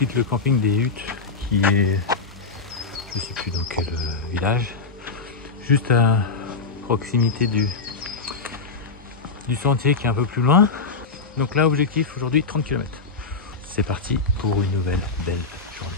quitte le camping des Huttes qui est, je sais plus dans quel village, juste à proximité du sentier qui est un peu plus loin. Donc là, objectif aujourd'hui 30 km. C'est parti pour une nouvelle belle journée.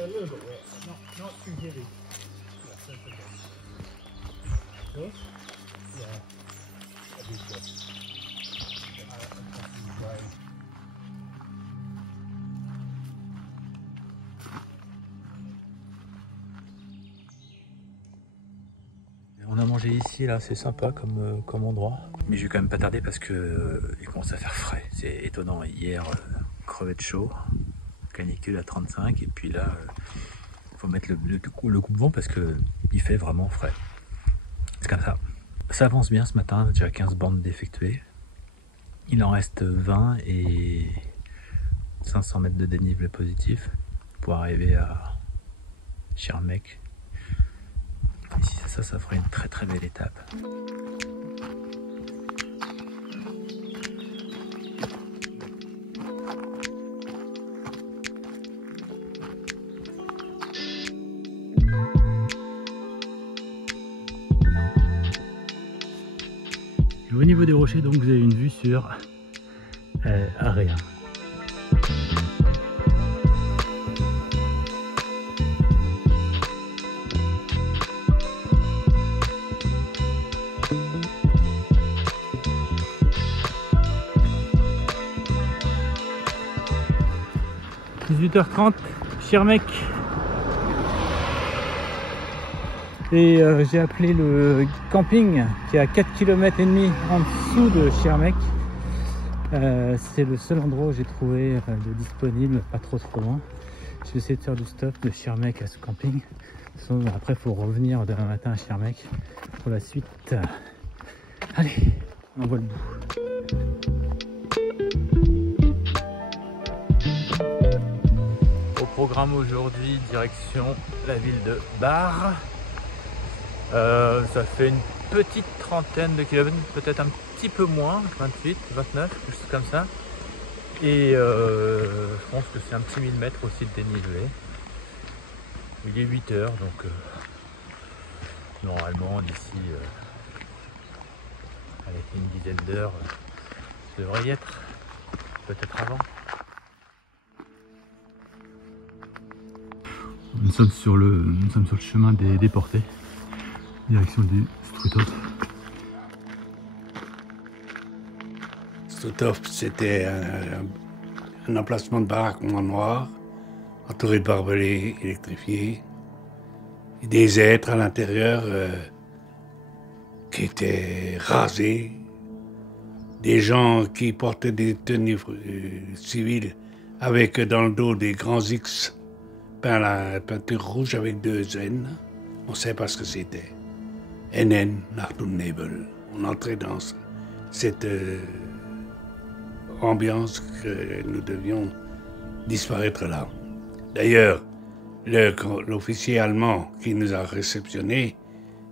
A little bit wet, not too heavy. Good? Yeah. That'd be good. On a mangé ici, là, c'est sympa comme endroit. Mais je vais quand même pas tarder parce que il commence à faire frais. C'est étonnant. Hier, crevette chaud, canicule à 35, et puis là, faut mettre le coupe-vent parce que il fait vraiment frais. C'est comme ça. Ça avance bien ce matin, déjà 15 bandes d'effectuées. Il en reste 20 et 500 mètres de dénivelé positif pour arriver à Schirmeck. Et si c'est ça, ça ferait une très très belle étape. Et au niveau des rochers, donc vous avez une vue sur Area. 18h30, Schirmeck. Et j'ai appelé le camping qui est à 4 km et demi en dessous de Schirmeck. C'est le seul endroit où j'ai trouvé de disponible, pas trop loin. Je vais essayer de faire du stop de Schirmeck à ce camping. Après, il faut revenir demain matin à Schirmeck pour la suite. Allez, on voit le bout. Au programme aujourd'hui, direction la ville de Bar. Ça fait une petite trentaine de kilomètres, peut-être un petit peu moins, 28, 29, quelque chose comme ça. Et je pense que c'est un petit 1000 mètres aussi de dénivelé. Il est 8 heures, donc normalement d'ici une dizaine d'heures, ça devrait y être, peut-être avant. Nous sommes sur le chemin des déportés, direction du Struthof. Struthof, c'était un emplacement de baraque en noir, entouré de barbelés électrifiés, et des êtres à l'intérieur qui étaient rasés, des gens qui portaient des tenues civiles avec dans le dos des grands X peint la peinture rouge avec 2 N. On ne sait pas ce que c'était. NN, Nachtonnebel. On entrait dans cette ambiance que nous devions disparaître là. D'ailleurs, l'officier allemand qui nous a réceptionnés,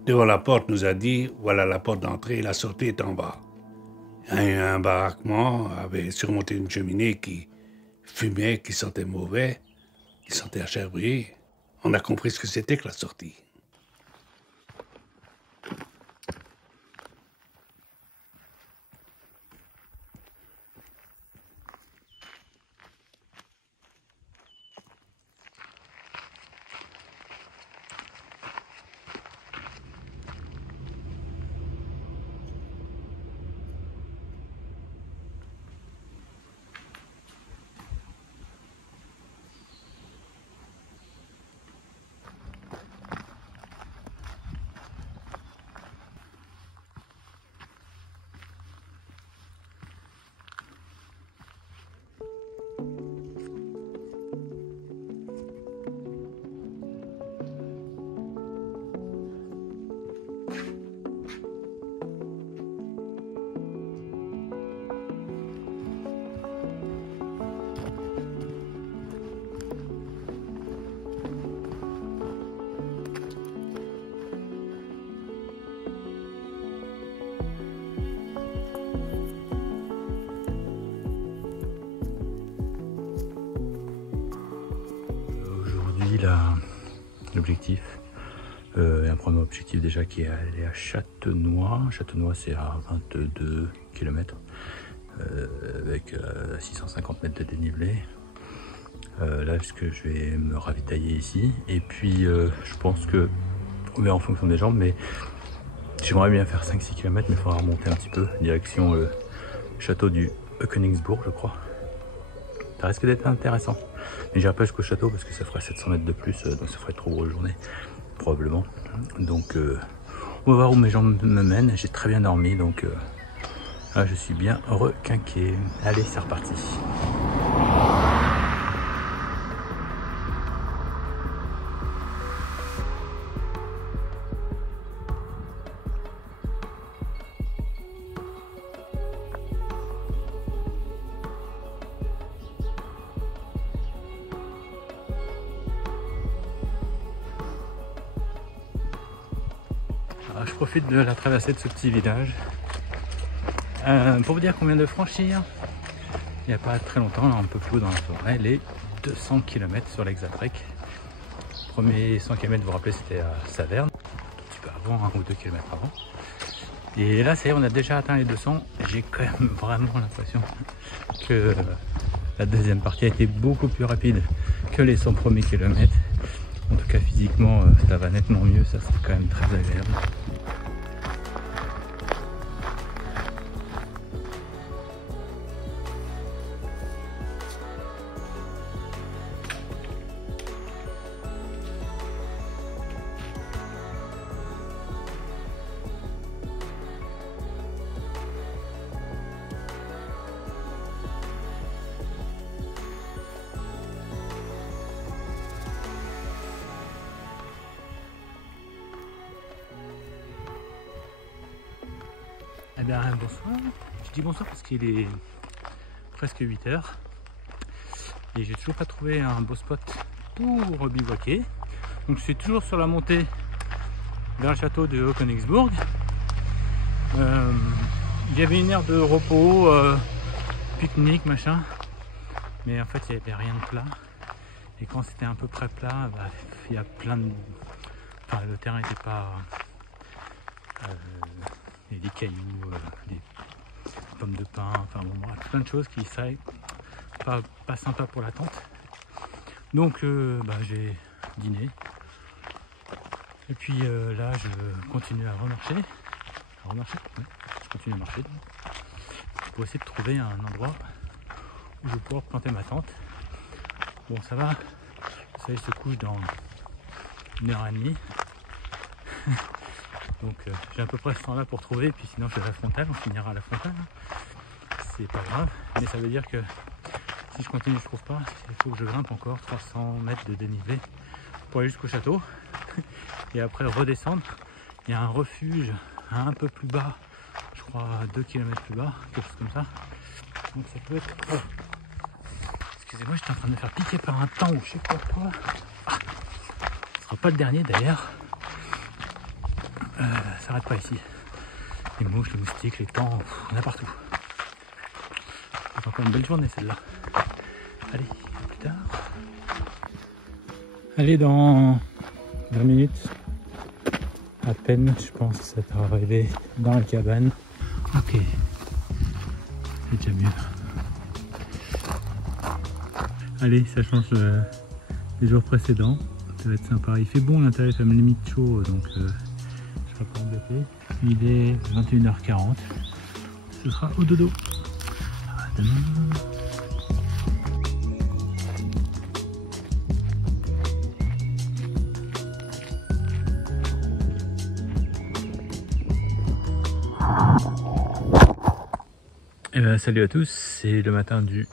devant la porte, nous a dit « Voilà la porte d'entrée, la sortie est en bas ». Un baraquement avait surmonté une cheminée qui fumait, qui sentait mauvais, qui sentait la chair brûlée. On a compris ce que c'était que la sortie. choisi l'objectif. Un premier objectif déjà qui est allé à Châtenois. Châtenois c'est à 22 km avec 650 mètres de dénivelé. Là ce que je vais me ravitailler ici et puis je pense que on verra en fonction des jambes, mais j'aimerais bien faire 5-6 km, mais il faudra remonter un petit peu direction le château du Königsbourg je crois. Ça risque d'être intéressant, mais j'irai pas jusqu'au château parce que ça ferait 700 mètres de plus, donc ça ferait trop grosse journée probablement. Donc on va voir où mes jambes me mènent. J'ai très bien dormi, donc là je suis bien requinqué. Allez, c'est reparti. Alors, je profite de la traversée de ce petit village pour vous dire qu'on vient de franchir il n'y a pas très longtemps, un peu plus haut dans la forêt, les 200 km sur l'Hexatrek. Premier 100 km, vous vous rappelez, c'était à Saverne, un petit peu avant, 1 ou 2 km avant. Et là, ça y est, on a déjà atteint les 200. J'ai quand même vraiment l'impression que la deuxième partie a été beaucoup plus rapide que les 100 premiers kilomètres. En tout cas, physiquement, ça va nettement mieux, ça c'est quand même très agréable. Eh bien, bonsoir. Je dis bonsoir parce qu'il est presque 8 h et j'ai toujours pas trouvé un beau spot pour bivouaquer. Donc je suis toujours sur la montée vers le château de Königsbourg. Il y avait une aire de repos, pique-nique, machin, mais en fait il n'y avait rien de plat. Et quand c'était un peu près plat, bah, il y a plein de... Enfin, le terrain n'était pas... et des cailloux, des pommes de pin, enfin bon, bref, plein de choses qui seraient pas sympa pour la tente. Donc j'ai dîné. Et puis là je continue à remarcher. Ouais, je continue à marcher pour essayer de trouver un endroit où je vais pouvoir planter ma tente. Bon, ça va, le soleil se couche dans 1h30. Donc j'ai à peu près ce temps là pour trouver, puis sinon je fais la frontale, on finira à la frontale. C'est pas grave, mais ça veut dire que si je continue, je trouve pas, il faut que je grimpe encore 300 mètres de dénivelé pour aller jusqu'au château. Et après redescendre, il y a un refuge un peu plus bas, je crois 2 km plus bas, quelque chose comme ça. Donc ça peut être... Oh. Excusez-moi, j'étais en train de me faire piquer par un temps ou je sais pas quoi. Ah. Ce sera pas le dernier d'ailleurs. Ça s'arrête pas ici. Les mouches, les moustiques, les temps, on a partout. C'est encore une belle journée celle-là. Allez, à plus tard. Allez, dans 20 minutes, à peine, je pense que ça va arriver dans la cabane. Ok, c'est déjà mieux. Allez, ça change des jours précédents. Ça va être sympa. Il fait bon à l'intérieur, ça me limite chaud, donc je serai pas embêté. Il est 21h40. Ce sera au dodo. À demain. Et ben, salut à tous, c'est le matin du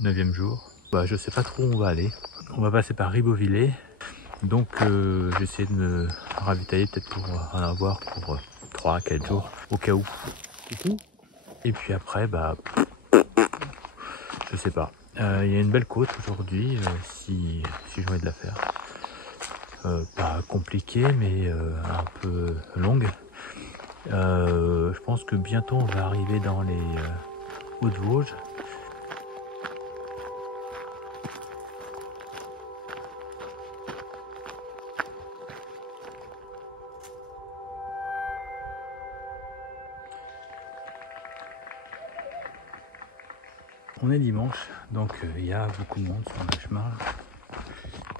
9e jour. Je sais pas trop où on va aller. On va passer par Ribeauvillé. Donc j'essaie de me ravitailler peut-être pour en avoir pour 3-4 jours au cas où. Et puis après, je sais pas. Il y a une belle côte aujourd'hui si j'ai envie de la faire. Pas compliquée mais un peu longue. Je pense que bientôt on va arriver dans les Hauts-de-Vosges. On est dimanche, donc il y a beaucoup de monde sur le chemin.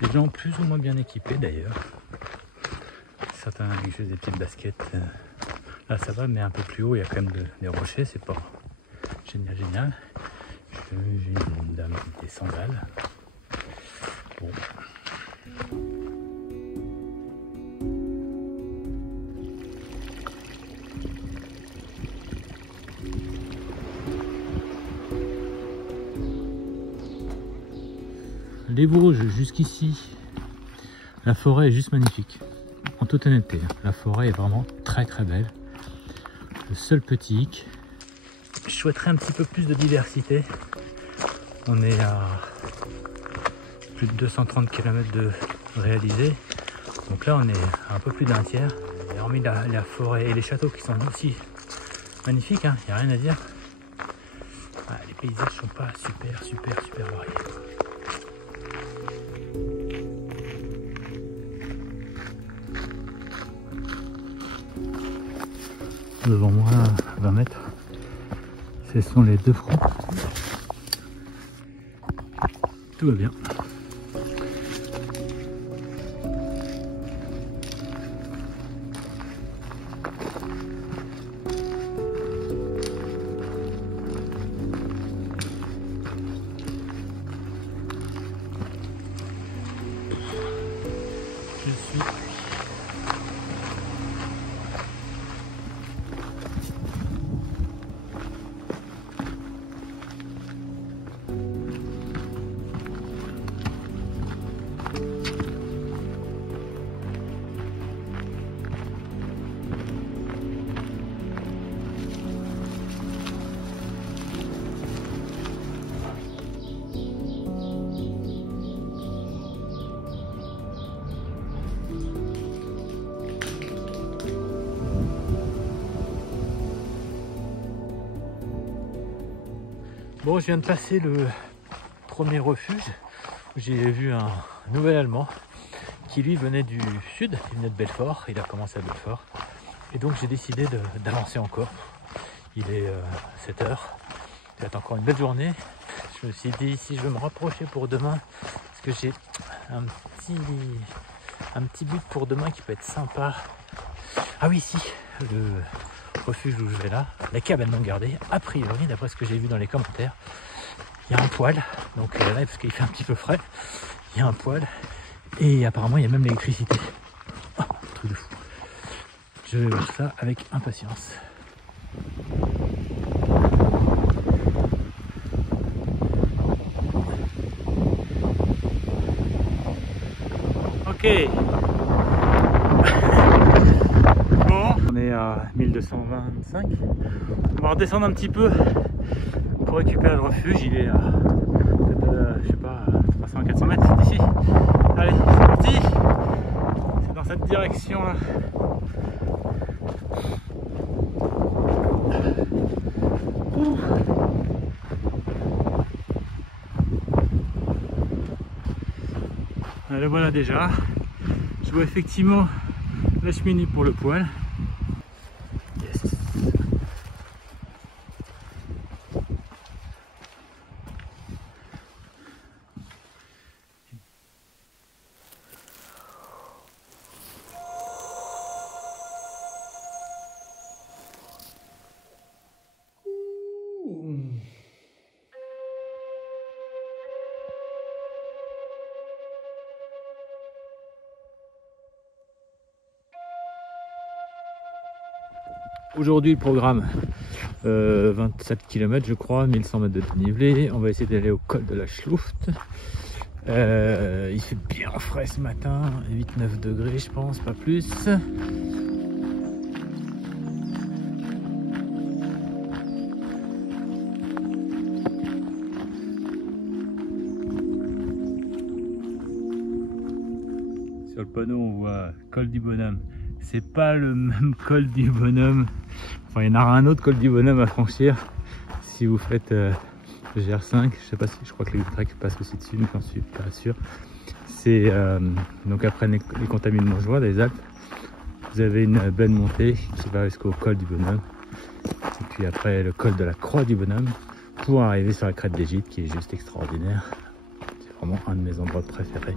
Des gens plus ou moins bien équipés d'ailleurs. Certains avec juste des petites baskets. Là ça va, mais un peu plus haut il y a quand même des rochers, c'est pas génial. J'ai une dame avec des sandales. Bon. Les Vosges jusqu'ici, la forêt est juste magnifique. En toute honnêteté, la forêt est vraiment très belle. Le seul petit hic, je souhaiterais un petit peu plus de diversité. On est à plus de 230 km de réaliser. Donc là on est à un peu plus d'un tiers. Et hormis la forêt et les châteaux qui sont aussi magnifiques, il n'y a rien à dire. Ah, les paysages sont pas super variés. Devant moi, à 20 mètres, ce sont les deux fronts. Tout va bien. Je suis bon, je viens de passer le premier refuge où j'ai vu un nouvel Allemand qui lui venait du sud, il venait de Belfort, il a commencé à Belfort. Et donc j'ai décidé d'avancer encore. Il est 7 h, il va être encore une belle journée. Je me suis dit si je veux me rapprocher pour demain, parce que j'ai un petit but pour demain qui peut être sympa. Ah oui, si, le refuge où je vais là, la cabane non gardée, a priori, d'après ce que j'ai vu dans les commentaires, il y a un poêle, donc là, parce qu'il fait un petit peu frais, il y a un poêle, et apparemment il y a même l'électricité. Oh, truc de fou. Je vais voir ça avec impatience. Ok. On est à 1225. On va redescendre un petit peu pour récupérer le refuge. Il est à je sais pas, 300-400 mètres d'ici. Allez, c'est parti. C'est dans cette direction là. Allez, voilà déjà. Je vois effectivement la cheminée pour le poêle. Yes. Aujourd'hui le programme 27 km je crois, 1100 mètres de dénivelé. On va essayer d'aller au col de la Schluft. Il fait bien frais ce matin, 8-9 degrés je pense, pas plus. Sur le panneau on voit col du Bonhomme. C'est pas le même col du Bonhomme. Enfin, il y en aura un autre col du Bonhomme à franchir si vous faites le GR5. Je sais pas si, je crois que les Ultrac passent aussi dessus, mais j'en suis pas sûr. C'est donc après les contamines de Montjoie, des Alpes, vous avez une belle montée qui va jusqu'au col du Bonhomme. Et puis après le col de la Croix du Bonhomme, pour arriver sur la crête des Gîtes qui est juste extraordinaire. C'est vraiment un de mes endroits préférés.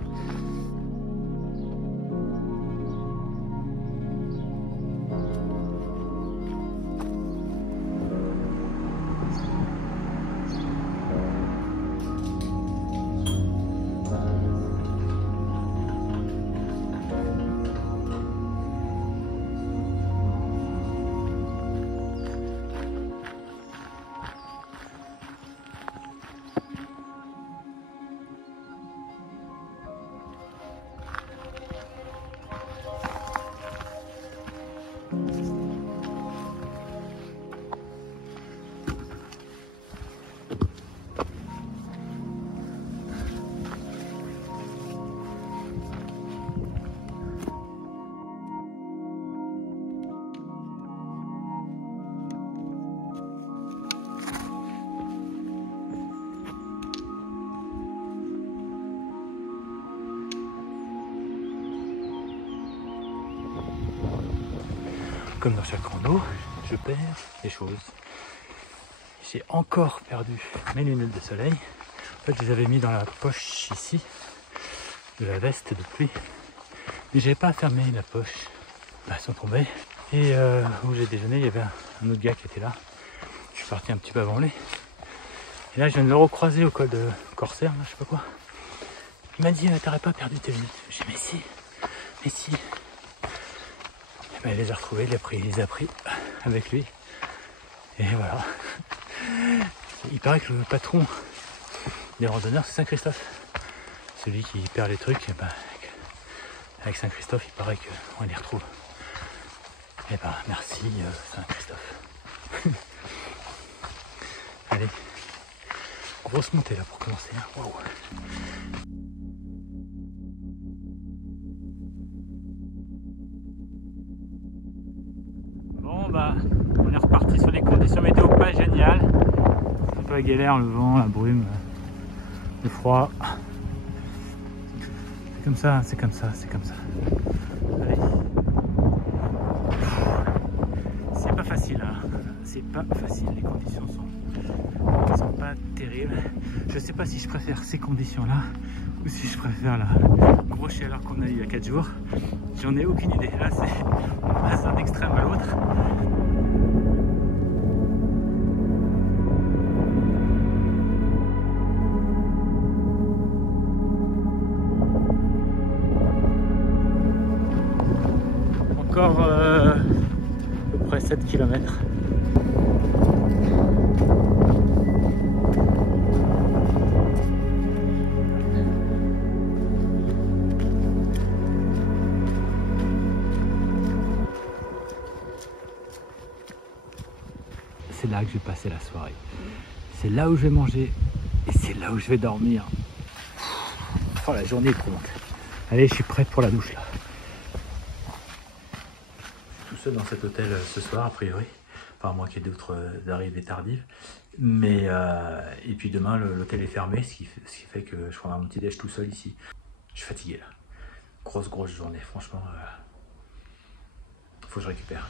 Comme dans chaque rando, je perds des choses. J'ai encore perdu mes lunettes de soleil. En fait, je les avais mis dans la poche ici de la veste de pluie. Mais j'avais pas fermé la poche. Elles sont tombées. Et où j'ai déjeuné, il y avait un autre gars qui était là. Je suis parti un petit peu avant lui. Et là, je viens de le recroiser au col de Corsaire, là, je sais pas quoi. Il m'a dit, t'aurais pas perdu tes lunettes. J'ai dit, mais si. Ben, il les a retrouvés, il les a pris avec lui. Et voilà. Il paraît que le patron des randonneurs, c'est Saint-Christophe. Celui qui perd les trucs, et ben, avec Saint-Christophe, il paraît qu'on les retrouve. Et ben, merci Saint-Christophe. Allez, grosse montée là pour commencer. Wow. Bon bah, on est reparti sur des conditions météo pas géniales. C'est un peu la galère, le vent, la brume, le froid. C'est comme ça, c'est comme ça, c'est comme ça. Allez. C'est pas facile, hein. C'est pas facile, les conditions sont pas terribles. Je sais pas si je préfère ces conditions là ou si je préfère la grosse chaleur qu'on a eu il y a 4 jours. J'en ai aucune idée. Là, on passe d'un extrême à l'autre. Encore à peu près 7 km. C'est là que je vais passer la soirée. C'est là où je vais manger et c'est là où je vais dormir. Oh, la journée est trop longue. Allez, je suis prêt pour la douche là. Tout seul dans cet hôtel ce soir a priori. Enfin, à moins qu'il y ait d'autres arrivées tardives. Mais et puis demain l'hôtel est fermé, ce qui fait que je prendrai mon petit déj tout seul ici. Je suis fatigué là. Grosse journée, franchement. Faut que je récupère.